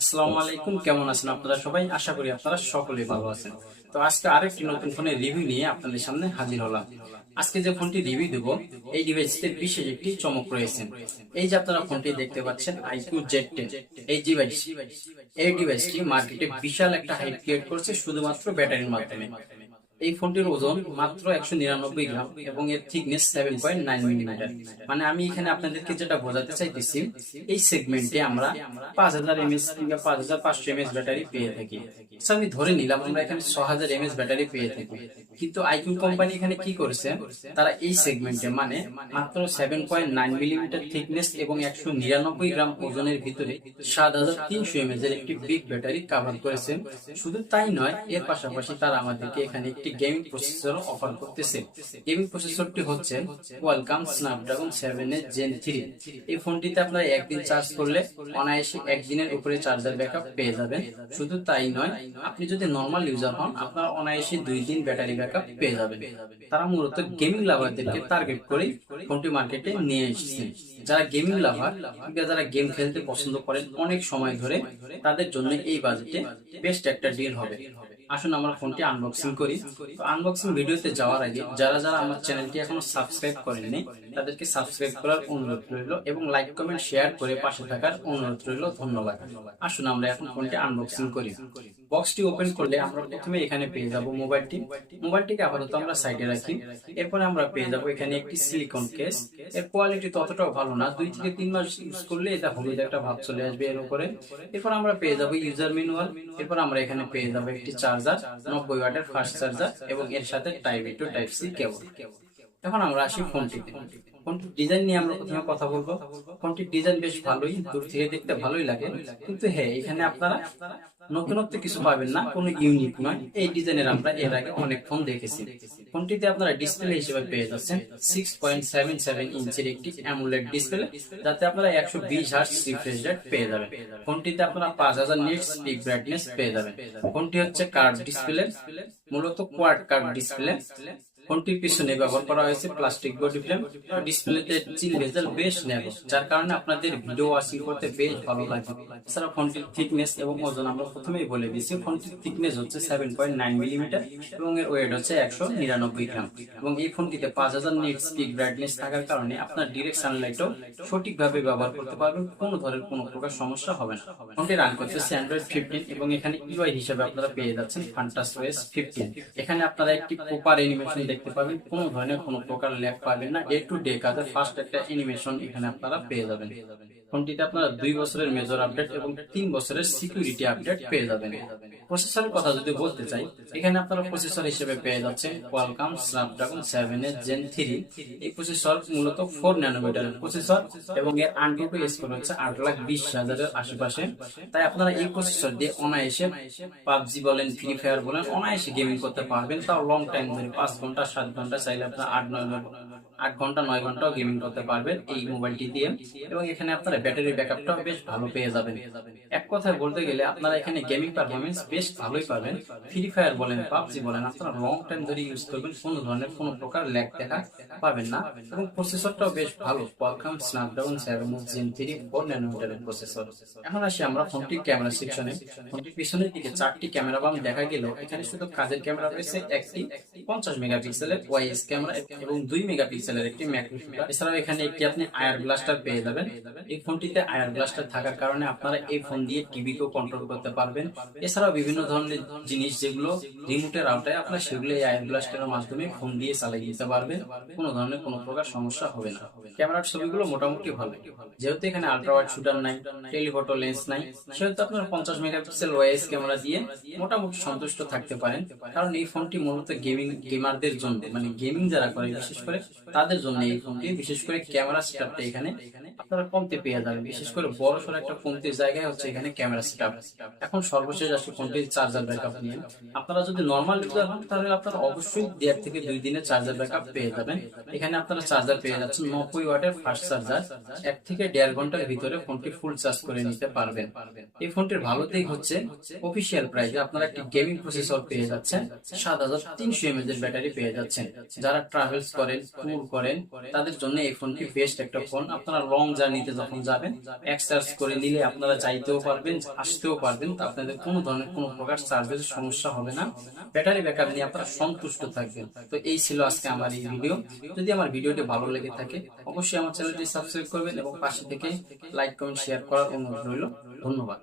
আসসালামু আলাইকুম, কেমন আছেন আপনারা সবাই? আশা করি আপনারা সকলেই ভালো আছেন। তো আজকে আরেকটি নতুন ফোনের রিভিউ নিয়ে আপনাদের সামনে হাজির হলাম। আজকে যে ফোনটি রিভিউ দেব, এই ডিভাইসটিতে বিশেষ একটি চমক রয়েছে। এই যে আপনারা ফোনটি দেখতে পাচ্ছেন, আইকিউ Z10, এই ডিভাইসটি মার্কেটে বিশাল একটা হাইপ ক্রিয়েট করছে শুধুমাত্র ব্যাটারির মাধ্যমে। এই ফোনটির ওজন মাত্র 199 গ্রাম এবং এর থিকনেস 7.9 মিলিমিটার। মানে আমি এখানে আপনাদেরকে যেটা বোঝাতে চাইতেছি, এই সেগমেন্টে আমরা 5000 mAh কিংবা 5500 mAh ব্যাটারি পেয়ে থাকি। আমি ধরে নিলাম আমরা এখানে 6000 mAh ব্যাটারি পেয়ে থাকি, কিন্তু আইকিউ কোম্পানি এখানে কি করেছে, তারা এই সেগমেন্টে মানে মাত্র 7.9 মিলিমিটার থিকনেস এবং 199 গ্রাম ওজনের ভিতরে 7300 mAh এর একটি বিগ ব্যাটারি কভার করেছে। শুধু তাই নয়, এর পাশাপাশি তারা আমাদেরকে এখানে একটি গেমিং প্রসেসর অফার করতেছে। গেমিং প্রসেসরটি হচ্ছে কোয়ালকম স্ন্যাপড্রাগন 7 Gen 3। এই ফোনটিতে আপনারা একদিন চার্জ করলে অনায়াসে একদিনের উপরে চার্জার ব্যাকআপ পেয়ে যাবেন। শুধু তাই নয়, আপনি যদি নর্মাল ইউজার হন, আপনারা অনায়াসে 2 দিন ব্যাটারি ব্যাকআপ পেয়ে যাবেন। তারা মূলত গেমিং লাভারদেরকে টার্গেট করে ফোনটি মার্কেটে নিয়ে এসেছে। যারা গেমিং লাভার কিংবা যারা গেম খেলতে পছন্দ করেন অনেক সময় ধরে, তাদের জন্য এই বাজেটে বেস্ট একটা ডিল হবে। আসুন আমরা ফোনটি আনবক্সিং করি। তো আনবক্সিং ভিডিওতে যাওয়ার আগে যারা যারা আমার চ্যানেলটি এখনো সাবস্ক্রাইব করেননি, তাদেরকে সাবস্ক্রাইব করার অনুরোধ রইল এবং লাইক কমেন্ট শেয়ার করে পাশে থাকার অনুরোধ রইল। ধন্যবাদ। আসুন আমরা এখন ফোনটি আনবক্সিং করি। বক্সটি ওপেন করলে আমরা প্রথমে এখানে পেয়ে যাব মোবাইলটিকে আপাতত আমরা সাইডে রাখি। এরপরে আমরা পেয়ে যাব এখানে একটি সিলিকন কেস। এর কোয়ালিটি ততটাও ভালো না, 2 থেকে 3 মাস ইউজ করলে এটা হলুদ একটা ভাব চলে আসবে এর উপরে। এরপর আমরা পেয়ে যাব ইউজার ম্যানুয়াল। এরপর আমরা এখানে পেয়ে যাব একটি চার্জার, 90 ওয়াটের ফাস্ট চার্জার এবং এর সাথে type A to type C cable. এখন আমরা আসি ফোনটিতে। ফোনটির ডিজাইন নিয়ে আমরা প্রথমে কথা বলবো। ফোনটির ডিজাইন বেশ ভালোই, দূর থেকে দেখতে ভালোই লাগে, কিন্তু হ্যাঁ, এখানে আপনারা নতুনত্ব কিছু পাবেন না, কোনো ইউনিক নয়। এই ডিজাইনের আমরা এর আগে অনেক ফোন দেখেছি। ফোনটিতে আপনারা ডিসপ্লে হিসেবে পেয়ে যাচ্ছেন 6.77 ইঞ্চির একটি অ্যামোলেড ডিসপ্লে, যাতে আপনারা 120 হার্টজ রিফ্রেশ রেট পেয়ে যাবেন। ফোনটিতে আপনারা 5000 নিটস পিক ব্রাইটনেস পেয়ে যাবেন। ফোনটি হচ্ছে কার্ভ ডিসপ্লে, মূলত কোয়াড কার্ভ ডিসপ্লে। ফোনটির পিছনে ব্যবহার করা হয়েছে প্লাস্টিক বডি ফ্রেম। ডিসপ্লেতে চিল বেজেল বেশ ন্যারো, যার কারণে আপনাদের ভিডিও ওয়াচিং করতে বেশ ভালো লাগে। এছাড়া ফোনটির থিকনেস এবং ওজন আমরা প্রথমেই বলে দিয়েছি। ফোনটির থিকনেস হচ্ছে 7.9 মিলিমিটার এবং এর ওয়েট হচ্ছে 199 গ্রাম। এবং এই ফোনটিতে 5000 নিটস পিক ব্রাইটনেস থাকার কারণে আপনার ডিরেক্ট সানলাইটও সঠিকভাবে ব্যবহার করতে পারবেন, কোনো ধরনের কোনো প্রকার সমস্যা হবে না। ফোনটি রান করতেছে Android 15 এবং এখানে ইউআই হিসেবে আপনারা পেয়ে যাচ্ছেন Fantas OS 15। এখানে আপনারা একটি প্রপার অ্যানিমেশন দেখতে পাবেন, কোনো ধরনের কোনো প্রকার ল্যাগ পাবেন না। ডে টু ডে কাজের ফার্স্ট একটা অ্যানিমেশন এখানে আপনারা পেয়ে যাবেন। ফোনটিতে আপনারা 2 বছরের মেজর আপডেট এবং 3 বছরের সিকিউরিটি আপডেট পেয়ে যাবেন। প্রসেসরের কথা যদি বলতে চাই, এখানে আপনারা প্রসেসর হিসেবে পেয়ে যাচ্ছেন কোয়ালকম স্ন্যাপড্রাগন 7 Gen 3। এই প্রসেসর মূলত 4 ন্যানোমিটারের প্রসেসর এবং এর আনটিপি স্কোর হচ্ছে 8,20,000-এর আশেপাশে। তাই আপনারা এই প্রসেসর দিয়ে অনায়াসে পাবজি বলেন, ফ্রি ফায়ার বলেন, অনায়াসে গেমিং করতে পারবেন। তাও লং টাইম ধরে 5 ঘন্টা 7 ঘন্টা, চাইলে আপনারা 8 ঘন্টা 9 ঘন্টাও গেমিং করতে পারবেন এই মোবাইলটি দিয়ে। এবং এখানে আপনারা ব্যাটারি ব্যাকআপটাও বেশ ভালো পেয়ে যাবেন। এক কথায় বলতে গেলে আপনারা এখানে গেমিং পারফরমেন্স বেশ ভালোই পাবেন। ফ্রি ফায়ার বলেন, পাবজি বলেন, আপনারা লং টাইম ধরে ইউজ করবেন, কোনো ধরনের কোনো প্রকার ল্যাগ দেখা পাবেন না। এবং প্রসেসরটাও বেশ ভালো, কোয়ালকম স্ন্যাপড্রাগন 7 Gen 3 4 ন্যানোমিটারের প্রসেসর। এখন আসি আমরা ফোনটির ক্যামেরা সেকশনে। ফোনটির পিছনের দিকে 4টি ক্যামেরা বাম দেখা গেলেও এখানে শুধু কাজের ক্যামেরা রয়েছে একটি 50 মেগাপিক্সেলের ওয়াইএস ক্যামেরা এবং 2 মেগাপিক্সেলের একটি ম্যাক্রো শুটার। এছাড়াও এখানে একটি আপনি আয়ার ব্লাস্টার পেয়ে যাবেন। এই ফোনটিতে আয়ার ব্লাস্টার থাকার কারণে আপনারা এই ফোন দিয়ে টিভিকেও কন্ট্রোল করতে পারবেন। এছাড়াও বিভিন্ন ধরনের জিনিস যেগুলো রিমোটের আওতায়, আপনারা সেগুলো এই আয়ার ব্লাস্টারের মাধ্যমে ফোন দিয়ে চালিয়ে দিতে পারবেন, কোনো ধরনের কোনো প্রকার সমস্যা হবে না। ক্যামেরার ছবিগুলো মোটামুটি ভালো, যেহেতু এখানে আল্ট্রা ওয়াইড শুটার নাই, টেলিফটো লেন্স নাই, সেহেতু আপনার 50 মেগাপিক্সেল ওয়াইএস ক্যামেরা দিয়ে মোটামুটি সন্তুষ্ট থাকতে পারেন। কারণ এই ফোনটি মূলত গেমারদের জন্য, মানে গেমিং যারা করে বিশেষ করে তাদের জন্য এই ফোনটি, বিশেষ করে ক্যামেরা সেটআপটা এখানে আপনারা কমতে পেয়ে যাবেন। বিশেষ করে বড় সড় একটা কমতির জায়গায় হচ্ছে এখানে ক্যামেরা সেটআপ। এখন সর্বশেষ আসলে ফোনটির চার্জার ব্যাকআপ নিয়ে। আপনারা যদি নর্মাল ইউজার হন, তাহলে আপনারা অবশ্যই 1.5 থেকে 2 দিনের চার্জার ব্যাকআপ পেয়ে যাবেন। এখানে আপনারা চার্জার পেয়ে যাচ্ছেন 90 ওয়াটের ফাস্ট চার্জার। 1 থেকে 1.5 ঘন্টার ভিতরে ফোনটি ফুল চার্জ করে নিতে পারবেন। এই ফোনটির ভালো দিক হচ্ছে অফিসিয়াল প্রাইসে আপনারা একটি গেমিং প্রসেসর পেয়ে যাচ্ছেন, 7300 mAh এর ব্যাটারি পেয়ে যাচ্ছেন। যারা ট্রাভেলস করেন, ট্যুর করেন, তাদের জন্য এই ফোনটি বেস্ট একটা ফোন। আপনারা লং লং জার্নিতে যখন যাবেন এক চার্জ করে নিলে আপনারা যাইতেও পারবেন, আসতেও পারবেন। তা আপনাদের কোনো ধরনের কোনো প্রকার চার্জের সমস্যা হবে না, ব্যাটারি ব্যাকআপ নিয়ে আপনারা সন্তুষ্ট থাকবেন। তো এই ছিল আজকে আমার এই ভিডিও। যদি আমার ভিডিওটি ভালো লেগে থাকে অবশ্যই আমার চ্যানেলটি সাবস্ক্রাইব করবেন এবং পাশে থেকে লাইক কমেন্ট শেয়ার করার অনুরোধ রইল। ধন্যবাদ।